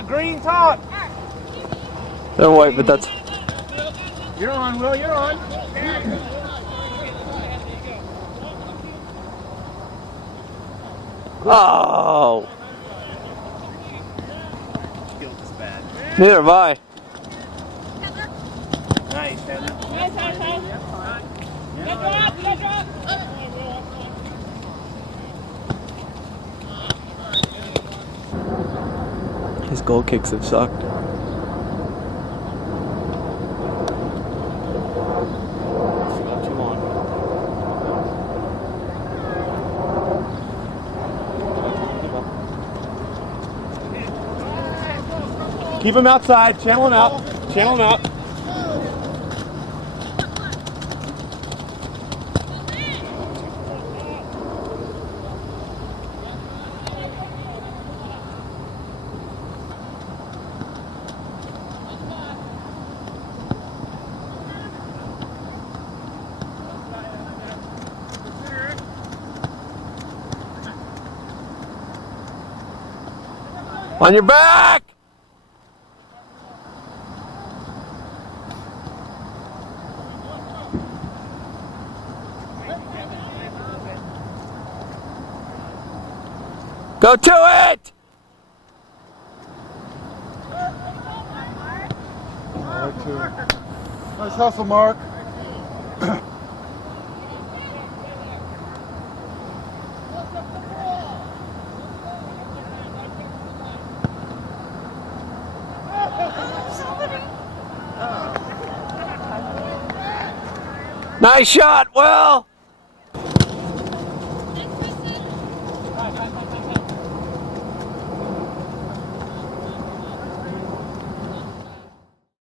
talk, green talk. They're white, but that's. You're on, Will, you're on. Oh! Skills is bad. Neither have I. Nice, Heather. His goal kicks have sucked. Keep him outside. Channel him out. Channel him out. On your back! Go to it! Nice hustle, Mark. Nice shot, Will!